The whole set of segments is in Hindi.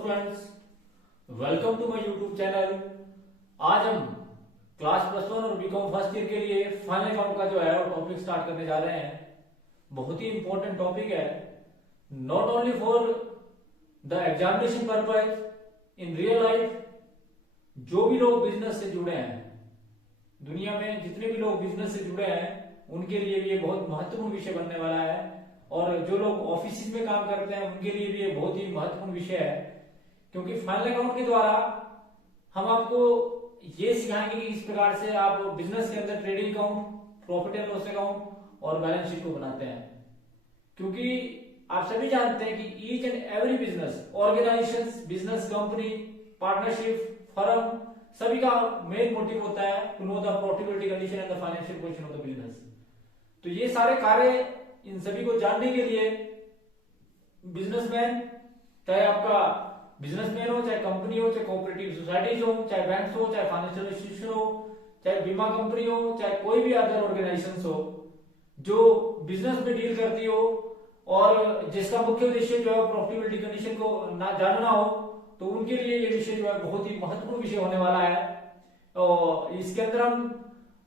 Students, welcome to my YouTube channel. आज हम क्लास +1 और बीकॉम फर्स्ट ईयर के लिए फाइनल अकाउंट का जो है वो टॉपिक स्टार्ट करने जा रहे हैं। बहुत ही इंपॉर्टेंट टॉपिक है, not only for the examination purpose, in real life. जो भी लोग बिजनेस से जुड़े हैं, दुनिया में जितने भी लोग बिजनेस से जुड़े हैं, उनके लिए भी ये बहुत महत्वपूर्ण विषय बनने वाला है। और जो लोग ऑफिस में काम करते हैं उनके लिए भी ये बहुत ही महत्वपूर्ण विषय है, क्योंकि फाइनल अकाउंट के द्वारा हम आपको ये सिखाएंगे कि किस प्रकार से आप बिजनेस के अंदर trading account, profit and loss account और बैलेंस शीट को बनाते हैं। क्योंकि आप सभी जानते हैं कि each and every business organisation, business company, partnership, firm, सभी का मेन मोटिव होता है to know the profitability condition and the financial position of the business. तो ये सारे कार्य, इन सभी को जानने के लिए बिजनेसमैन, चाहे आपका बिजनेसमैन हो, चाहे कंपनी हो, चाहे कोऑपरेटिव सोसाइटीज हो, चाहे बैंक हो, चाहे फाइनेंशियल इंस्टीट्यूशन हो, चाहे बीमा कंपनी हो, चाहे कोई भी अदर ऑर्गेनाइजेशन हो जो बिजनेस में डील करती हो और जिसका मुख्य उद्देश्य जो है प्रॉफिटेबिलिटी कंडीशन को ना जानना हो, तो उनके लिए ये विषय जो है बहुत ही महत्वपूर्ण विषय होने वाला है। और इसके अंदर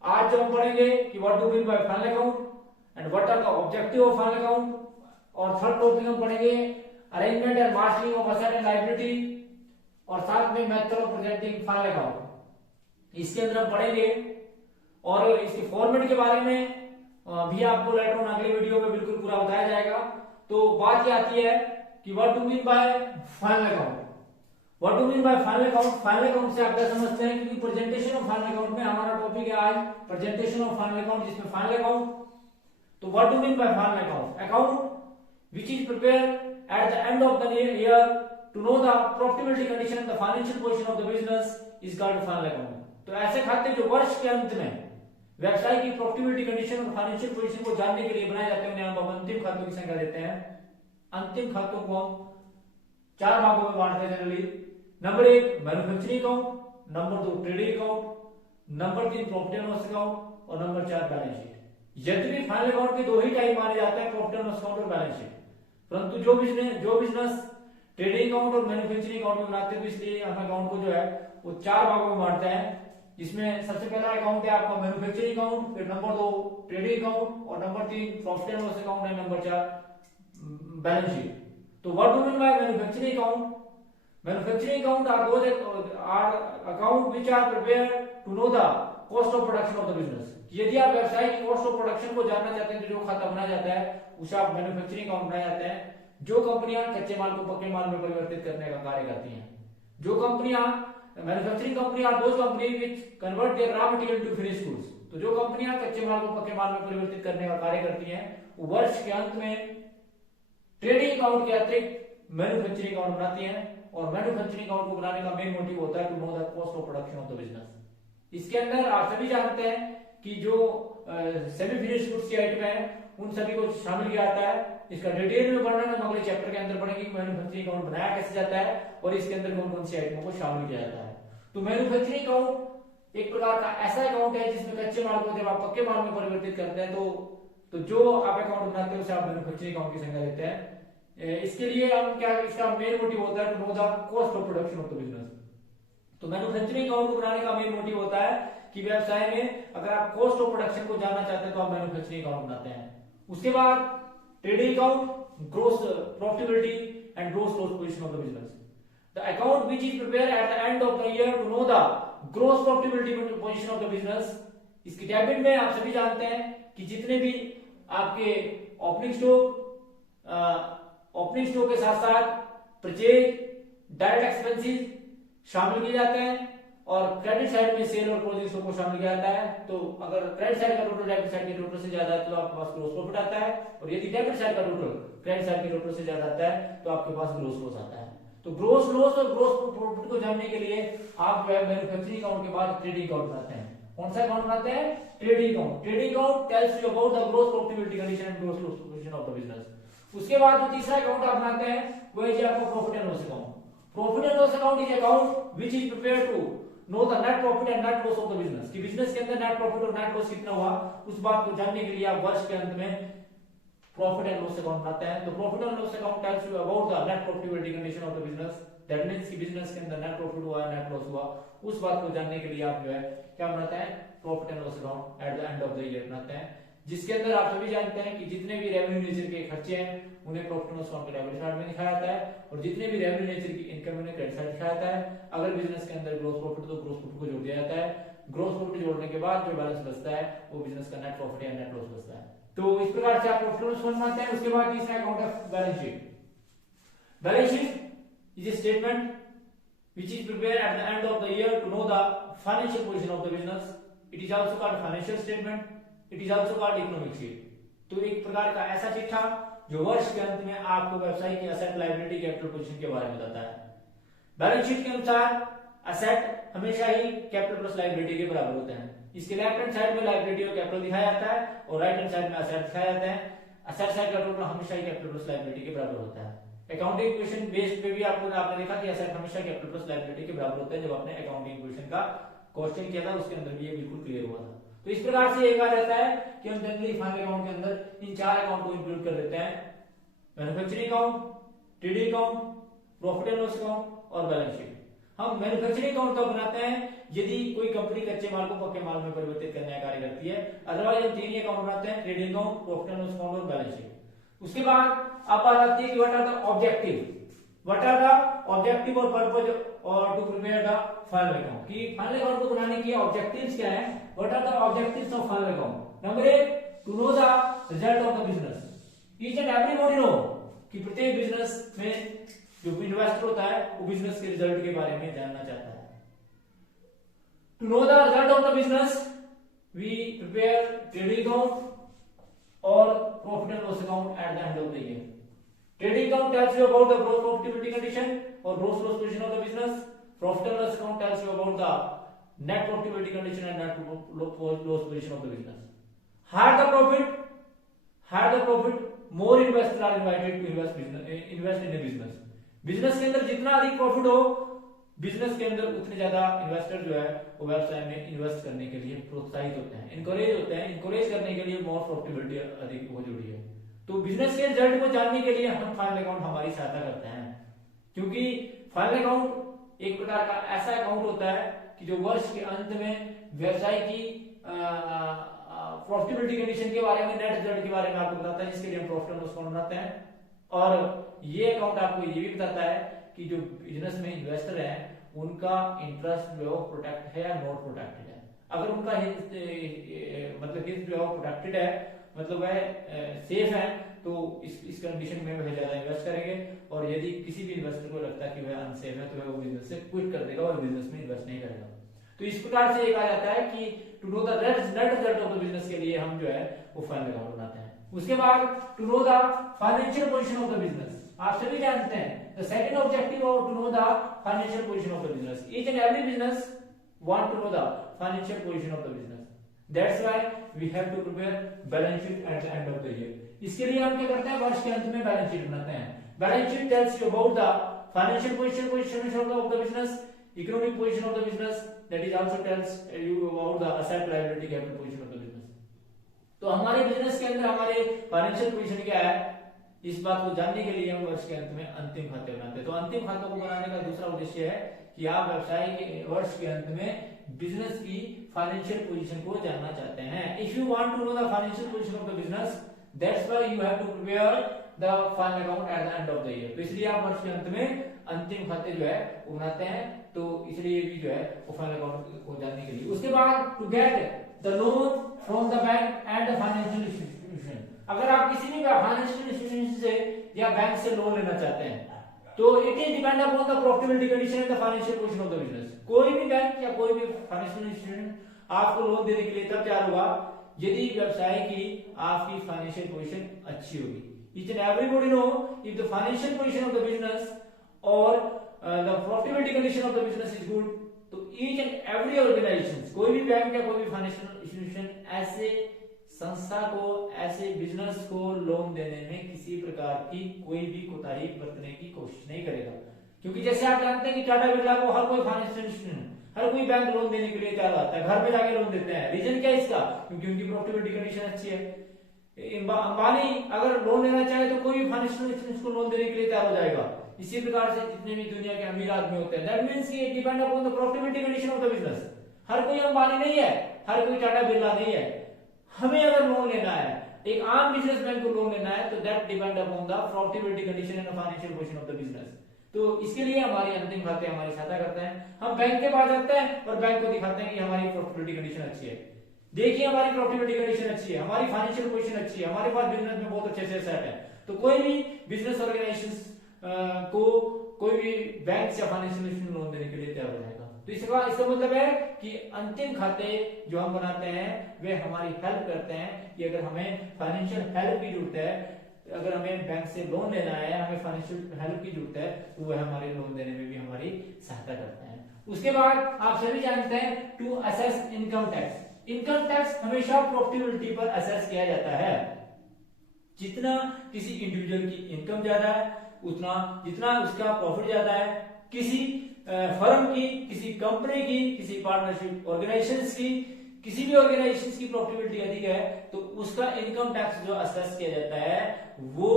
आज जब हम पढ़ेंगे कि what do mean by final account and what are the objective of final account, और थर्ड टॉपिक हम पढ़ेंगे arrangement and marshalling of asset and liability, और साथ में method of presenting final account. इसके अंदर हम पढ़ेंगे और इसके फॉर्मेट के बारे में भी आपको लेटर ऑन अगले वीडियो में बिल्कुल पूरा बताया जाएगा। तो बात ये आती है कि what do mean by final account. What do mean by final account, final account से आप क्या समझते हैं, क्योंकि प्रेजेंटेशन ऑफ फाइनल अकाउंट में हमारा टॉपिक है आज प्रेजेंटेशन ऑफ फाइनल अकाउंट, जिसमें फाइनल अकाउंट। तो what do mean by final account, account which is prepared at the end of the year to know the profitability condition and the financial position of the business is called final account। तो ऐसे खाते जो वर्ष के अंत में व्यवसाय की प्रॉफिटेबिलिटी कंडीशन और फाइनेंशियल पोजीशन को जानने के लिए बनाए जाते हैं, उन्हें हम अंतिम खातों की संख्या देते हैं। अंतिम खातों को हम 4 भागों में बांटते हैं generally. Number 1 manufacturing account, number 2 trading account, number 3 profit and loss account और नंबर 4 बैलेंस शीट। यद्यपि फाइनल अकाउंट के 2 ही टाइप माने जाते हैं, प्रॉफिट एंड लॉस अकाउंट और बैलेंस शीट, परंतु जो बिजनेस ट्रेडिंग अकाउंट और मैन्युफैक्चरिंग अकाउंट में बनाते हैं, इसलिए हम अकाउंट को जो है वो 4 भागों में बांटते हैं। जिसमें सबसे पहला अकाउंट है आपका मैन्युफैक्चरिंग अकाउंट, फिर नंबर 2 ट्रेडिंग अकाउंट और number 3 profit and loss account है, नंबर 4 बैलेंस शीट। तो what do mean by manufacturing account, manufacturing account are account which are prepared to know the cost of production of the business. यदि आप व्यवसाय की कॉस्ट ऑफ प्रोडक्शन को जानना चाहते हैं तो जो खाता बनाया जाता है उसे आप मैन्युफैक्चरिंग अकाउंट बनाया जाता है। जो कंपनियां कच्चे माल को पक्के माल में परिवर्तित करने का कार्य करती हैं, जो कंपनियां manufacturing company are those company which convert their raw material to finished goods. तो जो कंपनियां कच्चे माल को पक्के माल में परिवर्तित करने का कार्य करती हैं, वो वर्ष के अंत में ट्रेडिंग अकाउंट के अतिरिक्त मैन्युफैक्चरिंग अकाउंट बनाती हैं। और मैन्युफैक्चरिंग अकाउंट को बनाने का मेन मोटिव होता है to know the cost of production of the business. इसके अंदर आप सभी जानते हैं कि जो सेमी फिनिश्ड गुड्स की आइटम है उन सभी को शामिल किया जाता है। इसका डिटेल में वर्णन हम अगले चैप्टर के अंदर पढ़ेंगे कि मैन्युफैक्चरिंग अकाउंट बनाया कैसे जाता है और इसके अंदर कौन कौन सी आइटमों को शामिल किया जाता है। तो मैन्युफैक्चरिंग अकाउंट एक प्रकार का ऐसा अकाउंट है जिसमें कच्चे माल को जब आप पक्के माल में परिवर्तित करते हैं तो जो आप अकाउंट बनाते हैं उसे आप मैन्युफैक्चरिंग अकाउंट की संज्ञा लेते हैं। इसके लिए हम क्या, इसका मेन मोटिव होता है to know the cost of production of the business. तो मैन्युफैक्चरिंग अकाउंट को बनाने का मेन मोटिव होता है कि व्यवसाय में अगर आप कॉस्ट ऑफ प्रोडक्शन को जानना चाहते हैं तो आप मैन्युफैक्चरिंग अकाउंट बनाते हैं। उसके बाद trading account, gross profitability and gross loss position of the business. The account which is prepared at the end of the year to know the gross profitability position of the business. इसकी डेबिट में आप सभी जानते हैं कि जितने भी आपके ओपनिंग स्टॉक के साथ साथ परचेज, डायरेक्ट एक्सपेंसेस शामिल किए जाते हैं, और क्रेडिट साइड में सेल और क्लोजिंग स्टॉक को शामिल किया जाता है। तो अगर क्रेडिट साइड का टोटल डेबिट साइड के टोटल से ज्यादा है तो आपके पास ग्रोस प्रॉफिट आता है, और यदि डेबिट साइड का टोटल क्रेडिट साइड के टोटल से ज्यादा आता है तो आपके पास ग्रोस लॉस आता है। तो ग्रोस लॉस और ग्रोस प्रॉफिट को जानने के लिए आप मैन्युफैक्चरिंग अकाउंट के बाद ट्रेडिंग अकाउंट बनाते हैं। कौन सा अकाउंट बनाते हैं? Trading account. Trading account tells you about the gross profitability condition and gross loss position of the business. उसके बाद जो तीसरा अकाउंट आप बनाते हैं वो है जी आपका profit and loss account. Profit and loss account is account which is prepared to know the net profit and net loss of the business. कि बिजनेस के अंदर नेट प्रॉफिट और नेट लॉस कितना हुआ उस बात को जानने के लिए आप वर्ष के अंत में प्रॉफिट एंड लॉस अकाउंट बनाते हैं। तो profit and loss account tells you about the net profitability condition of the business. That means कि बिजनेस के अंदर नेट प्रॉफिट हुआ नेट लॉस हुआ, उस बात को जानने के लिए आप जो है क्या बनाते हैं, profit and loss account at the end of the year बनाते हैं, जिसके अंदर आप सभी जानते हैं कि जितने भी रेवेन्यू नेचर के खर्चे हैं उन्हें प्रॉफिट एंड लॉस अकाउंट के डेबिट साइड में दिखाया जाता है, और जितने भी रेवेन्यू नेचर की इनकम उन्हें क्रेडिट साइड दिखाया जाता है। अगर बिजनेस के अंदर ग्रॉस प्रॉफिट तो ग्रॉस प्रॉफिट को जोड़ दिया जाता है, ग्रॉस प्रॉफिट जोड़ने के बाद जो बैलेंस बचता है वो बिजनेस का नेट प्रॉफिट या नेट लॉस बचता है। तो इस प्रकार से आप प्रॉफिट एंड लॉस अकाउंट बनाते हैं। उसके बाद तीसरा अकाउंट है balance sheet. Balance sheet is a statement which is prepared at the end of the year to know the financial position of the business. It is also called financial statement. It is also called economic sheet. तो एक प्रकार का ऐसा चिट्ठा जो वर्ष के अंत में आपको व्यवसाय की एसेट, लायबिलिटी, कैपिटल पोजीशन के बारे में बताता है। बैलेंस शीट के अनुसार एसेट हमेशा ही कैपिटल प्लस लायबिलिटी के बराबर होते हैं। इसके लेफ्ट हैंड साइड में लायबिलिटी और कैपिटल दिखाया जाता है और राइट हैंड साइड में एसेट दिखाया जाता है। एसेट साइड का टोटल हमेशा ही कैपिटल प्लस लायबिलिटी के बराबर होता है। अकाउंटिंग इक्वेशन बेस्ड पे भी आपने देखा कि एसेट हमेशा कैपिटल प्लस लायबिलिटी के बराबर होता है। जब आपने अकाउंटिंग इक्वेशन का क्वेश्चन किया था उसके अंदर भी ये बिल्कुल क्लियर हुआ था। तो इस प्रकार से ये कहा जाता है कि हम जनरली फाइनल अकाउंट के अंदर इन चार अकाउंट को इंक्लूड कर देते हैं, manufacturing account, trading account, profit and loss account और बैलेंस शीट। हम मैन्युफैक्चरिंग अकाउंट तब बनाते हैं यदि कोई कंपनी कच्चे माल को पक्के माल में परिवर्तित करने का कार्य करती है, अदरवाइज हम तीन ही अकाउंट बनाते हैं, trading account, profit and loss account और बैलेंस शीट। उसके बाद अब बात आती है कि what are the objective, what are the objective और पर्पस और to prepare the final account, कि फाइनल अकाउंट को बनाने के ऑब्जेक्टिव्स क्या है, what are the objectives of final account. Number 1, to know the result of the business. Each and everybody know कि प्रत्येक बिजनेस में जो इन्वेस्टर होता है वो बिजनेस के रिजल्ट के बारे में जानना चाहता है। To know the result of the business we prepare trading account और profit and loss account at the end of the year. Trading account tells you about the gross profitability condition or gross loss position of the business. Profit and loss account tells you about the net profitability condition and net loss position of the business. Higher the profit, more investors are invited to invest in a business. Business के अंदर जितना अधिक प्रॉफिट हो, बिजनेस के अंदर उतने ज्यादा इन्वेस्टर जो है वो व्यवसाय में इन्वेस्ट करने के लिए प्रोत्साहित होते हैं, इनकरेज होते हैं। इनकरेज करने के लिए मोर प्रॉफिटेबिलिटी अधिक हो जरूरी है। तो बिजनेस के रिजल्ट को जानने के लिए हम फाइनल अकाउंट हमारी सहायता करते हैं, क्योंकि फाइनल अकाउंट एक प्रकार का ऐसा अकाउंट होता है कि जो वर्ष के अंत में व्यवसाय की प्रॉफिटेबिलिटी कंडीशन के बारे में, नेट रिजल्ट के बारे में आपको बताता है, जिसके लिए हम प्रॉफिट एंड लॉस अकाउंट बनाते हैं। और ये अकाउंट आपको ये भी बताता है कि जो बिजनेस में इन्वेस्टर है उनका इंटरेस्ट जो है प्रोटेक्ट है या नॉट प्रोटेक्टेड है। अगर उनका मतलब हित जो है प्रोटेक्टेड है, मतलब वह सेफ है, तो इस कंडीशन में वह ज्यादा इन्वेस्ट करेंगे। और यदि किसी भी इन्वेस्टर को लगता है कि वह अनसेफ है तो वह वो बिजनेस से क्विट कर देगा और बिजनेस में इन्वेस्ट नहीं करेगा। तो इस प्रकार से ये कहा जाता है कि to know the net result of the business के लिए हम जो है वो फाइनल अकाउंट बनाते हैं। उसके बाद to know the financial position of the business. आप सभी जानते हैं the second objective of to know the financial position of the business. Each and every business want to know the financial position of the business. That's why we have to prepare balance sheet at the end of the year. इसके लिए हम क्या करते हैं, वर्ष के अंत में बैलेंस शीट बनाते हैं। Balance sheet tells you about the financial position of the business, economic position of the business, that is also tells you about the asset, liability, capital position of the business. तो हमारे बिजनेस के अंदर हमारे फाइनेंशियल पोजीशन क्या है, इस बात को जानने के लिए हम वर्ष के अंत में अंतिम खाते बनाते हैं। तो अंतिम खातों को बनाने का दूसरा उद्देश्य है कि आप व्यवसाय के वर्ष के अंत में बिजनेस की फाइनेंशियल पोजीशन को जानना चाहते हैं। If you want to know the financial position of the business, that's why you have to prepare the final account at the end of the year. तो इसलिए आप वर्ष के अंत में अंतिम खाते जो है वो बनाते हैं। तो इसलिए भी जो है वो फाइनल अकाउंट को जानने के लिए। उसके बाद to get the loan from the bank and the financial institution. अगर आप किसी भी फाइनेंशियल इंस्टीट्यूशन से या बैंक से लोन लेना चाहते हैं तो it is depend upon the profitability condition and the financial position of the business. कोई भी बैंक या कोई भी फाइनेंशियल इंस्टीट्यूशन आपको लोन देने के लिए तब तैयार होगा यदि व्यवसाय की आपकी फाइनेंशियल पोजीशन अच्छी होगी। Each and everybody know if the financial position of the business और the profitability condition of the business is good, तो ईच एंड एवरी ऑर्गेनाइजेशन, कोई भी बैंक या कोई भी फाइनेंशियल इंस्टीट्यूशन ऐसे संस्था को, ऐसे बिजनेस को लोन देने में किसी प्रकार की कोई भी कोताही बरतने की कोशिश नहीं करेगा। क्योंकि जैसे आप जानते हैं कि टाटा बिरला को हर कोई फाइनेंशियल इंस्टीट्यूशन, हर कोई बैंक लोन देने के लिए तैयार होता है, घर में जाके लोन देते हैं। रीजन क्या है इसका? क्योंकि उनकी प्रॉफिटेबिलिटी कंडीशन अच्छी है। अंबानी अगर लोन लेना चाहे तो कोई भी फाइनेंशियल इंस्टीट्यूशन को लोन देने के लिए तैयार हो जाएगा। इसी प्रकार से जितने भी दुनिया के अमीर आदमी होते हैं, दैट मींस कि depend upon the profitability condition of the business. हर कोई अंबानी नहीं है, हर कोई टाटा बिरला नहीं है। हमें अगर लोन लेना है, एक आम बिजनेसमैन को लोन लेना है, तो that depend upon the profitability condition and financial position of the business. तो इसके लिए हमारे अंतिम खाते हमारी सहायता करते हैं। हम बैंक के पास जाते हैं और बैंक को दिखाते हैं कि हमारी प्रॉफिटेबिलिटी कंडीशन अच्छी है, देखिए हमारी प्रॉफिटेबिलिटी कंडीशन अच्छी है, हमारी फाइनेंशियल पोजीशन अच्छी है, हमारे पास बिजनेस में बहुत अच्छे से सेट है। तो कोई भी बिजनेस ऑर्गेनाइजेशन को कोई भी बैंक या फाइनेंशियल इंस्टीट्यूशन लोन देने के लिए तैयार हो जाएगा। तो इसका मतलब है कि अंतिम खाते जो हम बनाते हैं वे हमारी हेल्प करते हैं कि अगर हमें फाइनेंशियल हेल्प की जरूरत है, अगर हमें बैंक से लोन लेना है, हमें फाइनेंशियल हेल्प की जरूरत है, तो वह हमारे लोन देने में भी हमारी सहायता करते हैं। उसके बाद आप सभी जानते हैं to assess income tax. Income tax हमेशा प्रॉफिटेबिलिटी पर असेस किया जाता है। जितना किसी इंडिविजुअल की इनकम ज्यादा है, उतना जितना उसका प्रॉफिट ज्यादा है, किसी फर्म की, किसी कंपनी की, किसी पार्टनरशिप ऑर्गेनाइजेशंस की, किसी भी ऑर्गेनाइजेशंस की प्रॉफिटेबिलिटी अधिक है, तो उसका इनकम टैक्स जो असेस किया जाता है वो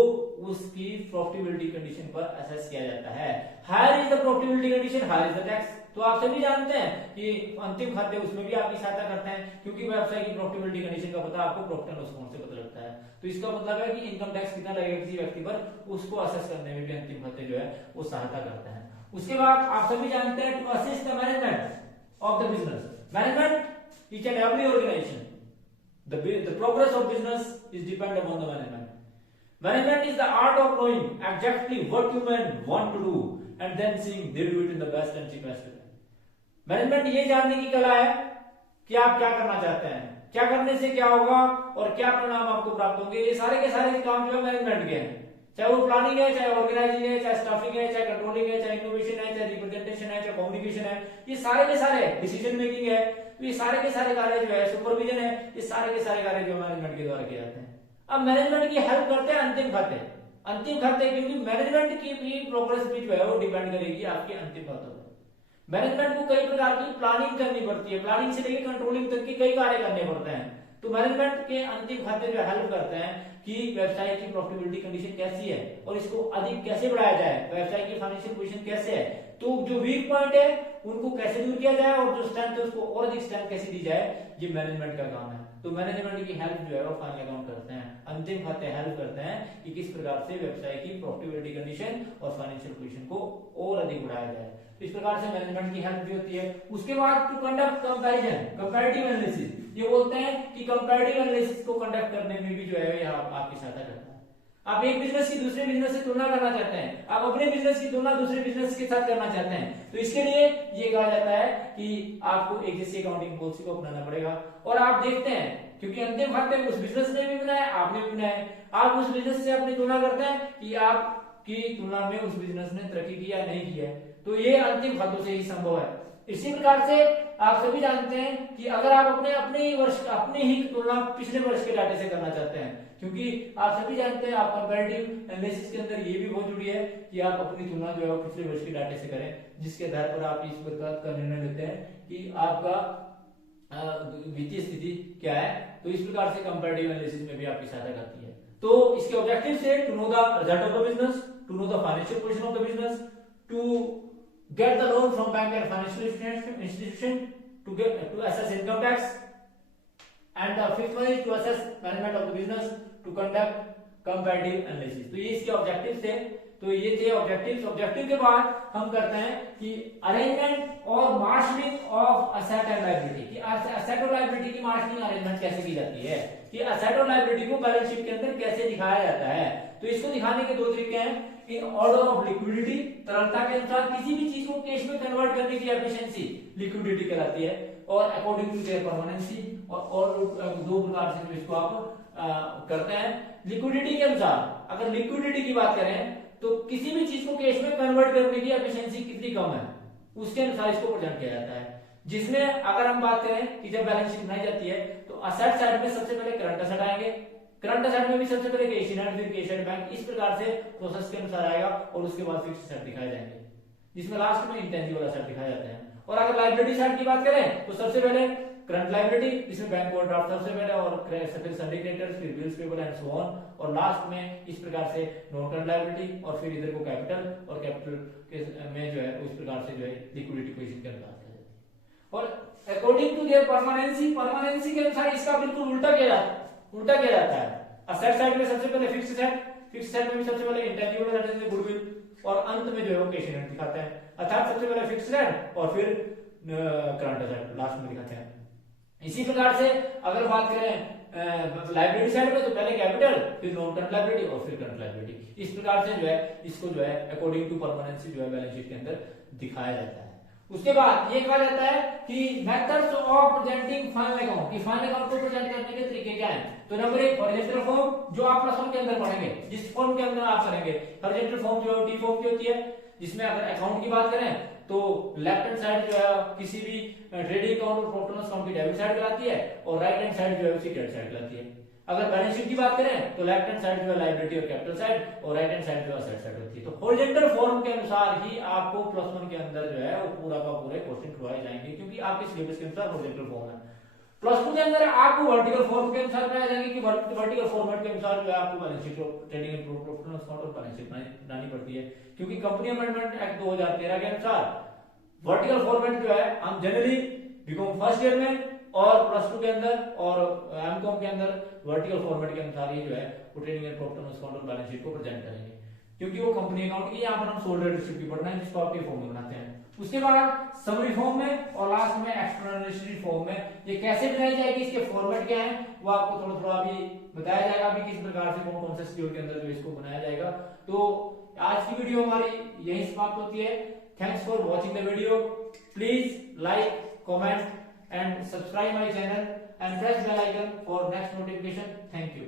उसकी प्रॉफिटेबिलिटी कंडीशन पर असेस किया जाता है। Higher is the profitability condition, higher is the tax. तो आप सभी जानते हैं कि अंतिम खाते उसमें भी आपकी सहायता करते हैं, क्योंकि व्यवसाय की प्रॉफिटेबिलिटी कंडीशन का पता आपको प्रॉफिट एंड लॉस अकाउंट से पता लगता है। तो इसका मतलब है कि इनकम टैक्स कितना लगेगा किसी व्यक्ति पर, उसको असेस करने में भी अंतिम खाते जो है वो सहायता करते हैं। उसके बाद आप सभी जानते हैं to assist the management of the business. Management each and every organization, the progress of business is depend upon the management. Management is the art of knowing exactly what you want to do and then seeing they do it in the best and cheapest way. Management ये जानने की कला है कि आप क्या करना चाहते हैं, क्या करने से क्या होगा और क्या परिणाम आपको प्राप्त होंगे। ये सारे के सारे काम जो है मैनेजमेंट के हैं, चाहे वो प्लानिंग है, चाहे ऑर्गेनाइजिंग है, चाहे स्टाफिंग है, चाहे कंट्रोलिंग है, चाहे इनोवेशन है, चाहे रिप्रेजेंटेशन है, चाहे कम्युनिकेशन है, ये सारे के सारे डिसीजन मेकिंग है। तो ये सारे के सारे कार्य जो है, सुपरविजन है, ये सारे के सारे कार्य जो मैनेजमेंट के द्वारा किए जाते हैं। अब मैनेजमेंट की हेल्प करते हैं अंतिम खाते, क्योंकि मैनेजमेंट की भी प्रोग्रेस भी जो है वो डिपेंड करेगी आपके अंतिम खातों पर। मैनेजमेंट को कई प्रकार की प्लानिंग करनी पड़ती है, प्लानिंग से लेकर कंट्रोलिंग तक के कई कार्य करने पड़ते हैं। तो मैनेजमेंट के अंतिम खाते जो हेल्प करते हैं कि व्यवसाय की प्रॉफिटेबिलिटी कंडीशन कैसी है और इसको अधिक कैसे बढ़ाया जाए, व्यवसाय की फाइनेंशियल पोजीशन कैसे है, तो जो वीक पॉइंट है उनको कैसे दूर किया जाए और जो स्ट्रेंथ है उसको और अधिक स्ट्रेंथ कैसे दी जाए, ये मैनेजमेंट का काम है। तो मैनेजमेंट की हेल्प जो है वो फाइनल अकाउंट करते हैं, अंतिम खाते हेल्प करते हैं कि किस प्रकार से व्यवसाय की प्रॉफिटेबिलिटी कंडीशन और फाइनेंशियल पोजीशन को और अधिक बढ़ाया जाए। तो इस प्रकार से मैनेजमेंट की हेल्प भी होती है। उसके बाद to conduct comparison, comparative analysis, ये बोलते हैं कि कंपैरेटिव एनालिसिस को कंडक्ट करने में भी जो है यह आपकी सहायता करता है। आप एक बिजनेस की दूसरे बिजनेस से तुलना करना चाहते हैं, आप अपने बिजनेस की तुलना दूसरे बिजनेस के साथ करना चाहते हैं, तो इसके लिए ये कहा जाता है कि आपको एक जैसी अकाउंटिंग पॉलिसी को अपनाना पड़ेगा। और आप देखते हैं क्योंकि अंतिम खाते उस बिजनेस ने भी बनाया, आपने भी बनाया, आप उस बिजनेस से अपनी तुलना करते हैं कि आपकी तुलना में उस बिजनेस ने तरक्की की या नहीं की है, तो ये अंतिम खातों से ही संभव है। इसी प्रकार से आप सभी जानते हैं कि अगर आप अपने ही तुलना पिछले वर्ष के डाटे से करना चाहते हैं, क्योंकि आप सभी जानते हैं आप कंपैरेटिव एनालिसिस के अंदर ये भी बहुत जरूरी है कि आप अपनी तुलना जो है पिछले वर्ष के डाटे से करें, जिसके आधार पर आप इस प्रकार का निर्णय लेते हैं कि आपका वित्तीय स्थिति क्या है। तो इस प्रकार से कंपैरेटिव एनालिसिस में भी आपकी सहायता करती है। तो इसके ऑब्जेक्टिव से to know the result of the business, to know the financial position of the business, to get the loan from bank and financial institution, to assess income tax, and the fifth one is to assess management of the business, to conduct comparative analysis। तो ये इसके ऑब्जेक्टिव थे। तो ये थे ऑब्जेक्टिव्स। ऑब्जेक्टिव के बाद हम करते हैं कि अरेंजमेंट और marshalling of asset and liability, कि असेट और लायबिलिटी की मार्शलिंग अरेंजमेंट कैसे की जाती है, कि असेट और लायबिलिटी को बैलेंस शीट के अंदर कैसे दिखाया जाता है। तो इसको दिखाने के दो तरीके हैं, इन ऑर्डर ऑफ लिक्विडिटी, तरलता के अनुसार किसी भी चीज को कैश में कन्वर्ट करने की एफिशिएंसी लिक्विडिटी कहलाती है, और अकॉर्डिंग टू देयर परमानेंसी, और दो प्रकार से जो इसको आप करते हैं। लिक्विडिटी के अनुसार अगर लिक्विडिटी की बात करें तो किसी भी चीज को कैश में कन्वर्ट करने की एफिशिएंसी कितनी कम है उसके अनुसार इसको प्रेजेंट किया जाता है। जिसमें अगर हम बात करें कि जब बैलेंस शीट बनाई जाती है तो असेट साइड में सबसे पहले करंट असेट आएंगे, करंट असेट में भी सबसे पहले कैश इन हैंड, फिर कैश एट बैंक, इस प्रकार से प्रोसेस के अनुसार आएगा, और उसके बाद फिक्स्ड असेट दिखाए जाएंगे, जिसमें लास्ट में इंटेंजिबल असेट दिखाया जाता है। और अगर लायबिलिटी साइड की बात करें तो सबसे पहले करंट लायबिलिटी, जिसमें बैंक ओवरड्राफ्ट सबसे पहले और फिर सन्डी क्रेडिटर्स, फिर bills payable and so on, और लास्ट में इस प्रकार से नॉन करंट लायबिलिटी, और फिर इधर को कैपिटल, और कैपिटल के में जो है उस प्रकार से जो है लिक्विडिटी पोजीशन के अनुसार किया जाता है। और अकॉर्डिंग टू देयर परमानेंसी के अनुसार इसका बिल्कुल उल्टा किया जाता है। असेट साइड में सबसे पहले फिक्स्ड सेट में भी सबसे पहले इंटेंजिबल एसेट गुडविल, और अंत में जो है वो कैश इन हैंड दिखाता है, अर्थात सबसे पहले फिक्स्ड सेट और फिर करंट एसेट लास्ट में दिखाते हैं। इसी प्रकार से अगर बात करें लायबिलिटी साइड में, तो पहले कैपिटल, फिर नॉन करंट लायबिलिटी और फिर करंट लायबिलिटी। इस प्रकार से जो है इसको जो है अकॉर्डिंग टू परमानेंसी जो है बैलेंस शीट के अंदर दिखाया जाता है। उसके बाद ये कहा जाता है कि methods of presenting final account, कि फाइनल अकाउंट को प्रेजेंट करने के तरीके क्या हैं। तो नंबर 1 हॉरिजॉन्टल फॉर्म, जो आप प्लस 1 के अंदर पढ़ेंगे, जिस फॉर्म के अंदर आप करेंगे। हॉरिजॉन्टल फॉर्म जो है टी फॉर्म की होती है, जिसमें अगर अकाउंट की बात करें तो लेफ्ट हैंड साइड जो है किसी भी ट्रेडिंग अकाउंट और प्रॉफिट लॉस अकाउंट की डेबिट साइड कहलाती है, और राइट हैंड साइड जो है उसकी क्रेडिट साइड कहलाती है। अगर बैलेंस शीट की बात करें तो लेफ्ट हैंड साइड जो है लायबिलिटी और कैपिटल साइड, और राइट हैंड साइड जो है असेट साइड होती है। तो हॉरिजॉन्टल फॉर्म के अनुसार ही आपको प्लस 1 के अंदर जो है वो पूरा का पूरे क्वेश्चन करवाए जाएंगे, क्योंकि आपके सिलेबस के अनुसार हॉरिजॉन्टल फॉर्म है। प्लस 2 के अंदर आपको वर्टिकल फॉर्म के अनुसार कराए जाएंगे, कि वर्टिकल फॉर्मेट के अनुसार जो है आपको balance sheet, trading and profit loss account और बैलेंस शीट बनानी पड़ती है, क्योंकि कंपनी अमेंडमेंट एक्ट 2013 के अनुसार वर्टिकल फॉर्मेट जो है हम जनरली बीकॉम फर्स्ट ईयर में और प्लस 2 के अंदर और एमकॉम के अंदर वर्टिकल फॉर्मेट के अनुसार ही जो है वो trading and profit loss account और बैलेंस शीट को प्रेजेंट करेंगे, क्योंकि वो कंपनी अकाउंट की यहाँ पर हम सोल्ड रेट की पढ़ना है, जिसको आपके फॉर्म में बनाते हैं। उसके बाद समरी फॉर्म में और लास्ट में एक्सप्लेनेटरी फॉर्म में ये कैसे बनाई जाएगी, इसके फॉर्मेट क्या है, वो आपको थोड़ा थोड़ा अभी बताया जाएगा अभी किस प्रकार से कौन कौन से शेड्यूल के अंदर जो इसको बनाया जाएगा। तो आज की वीडियो हमारी यही समाप्त होती है। Thanks for watching the video. Please like, comment and subscribe my channel and press bell icon for next notification. Thank you.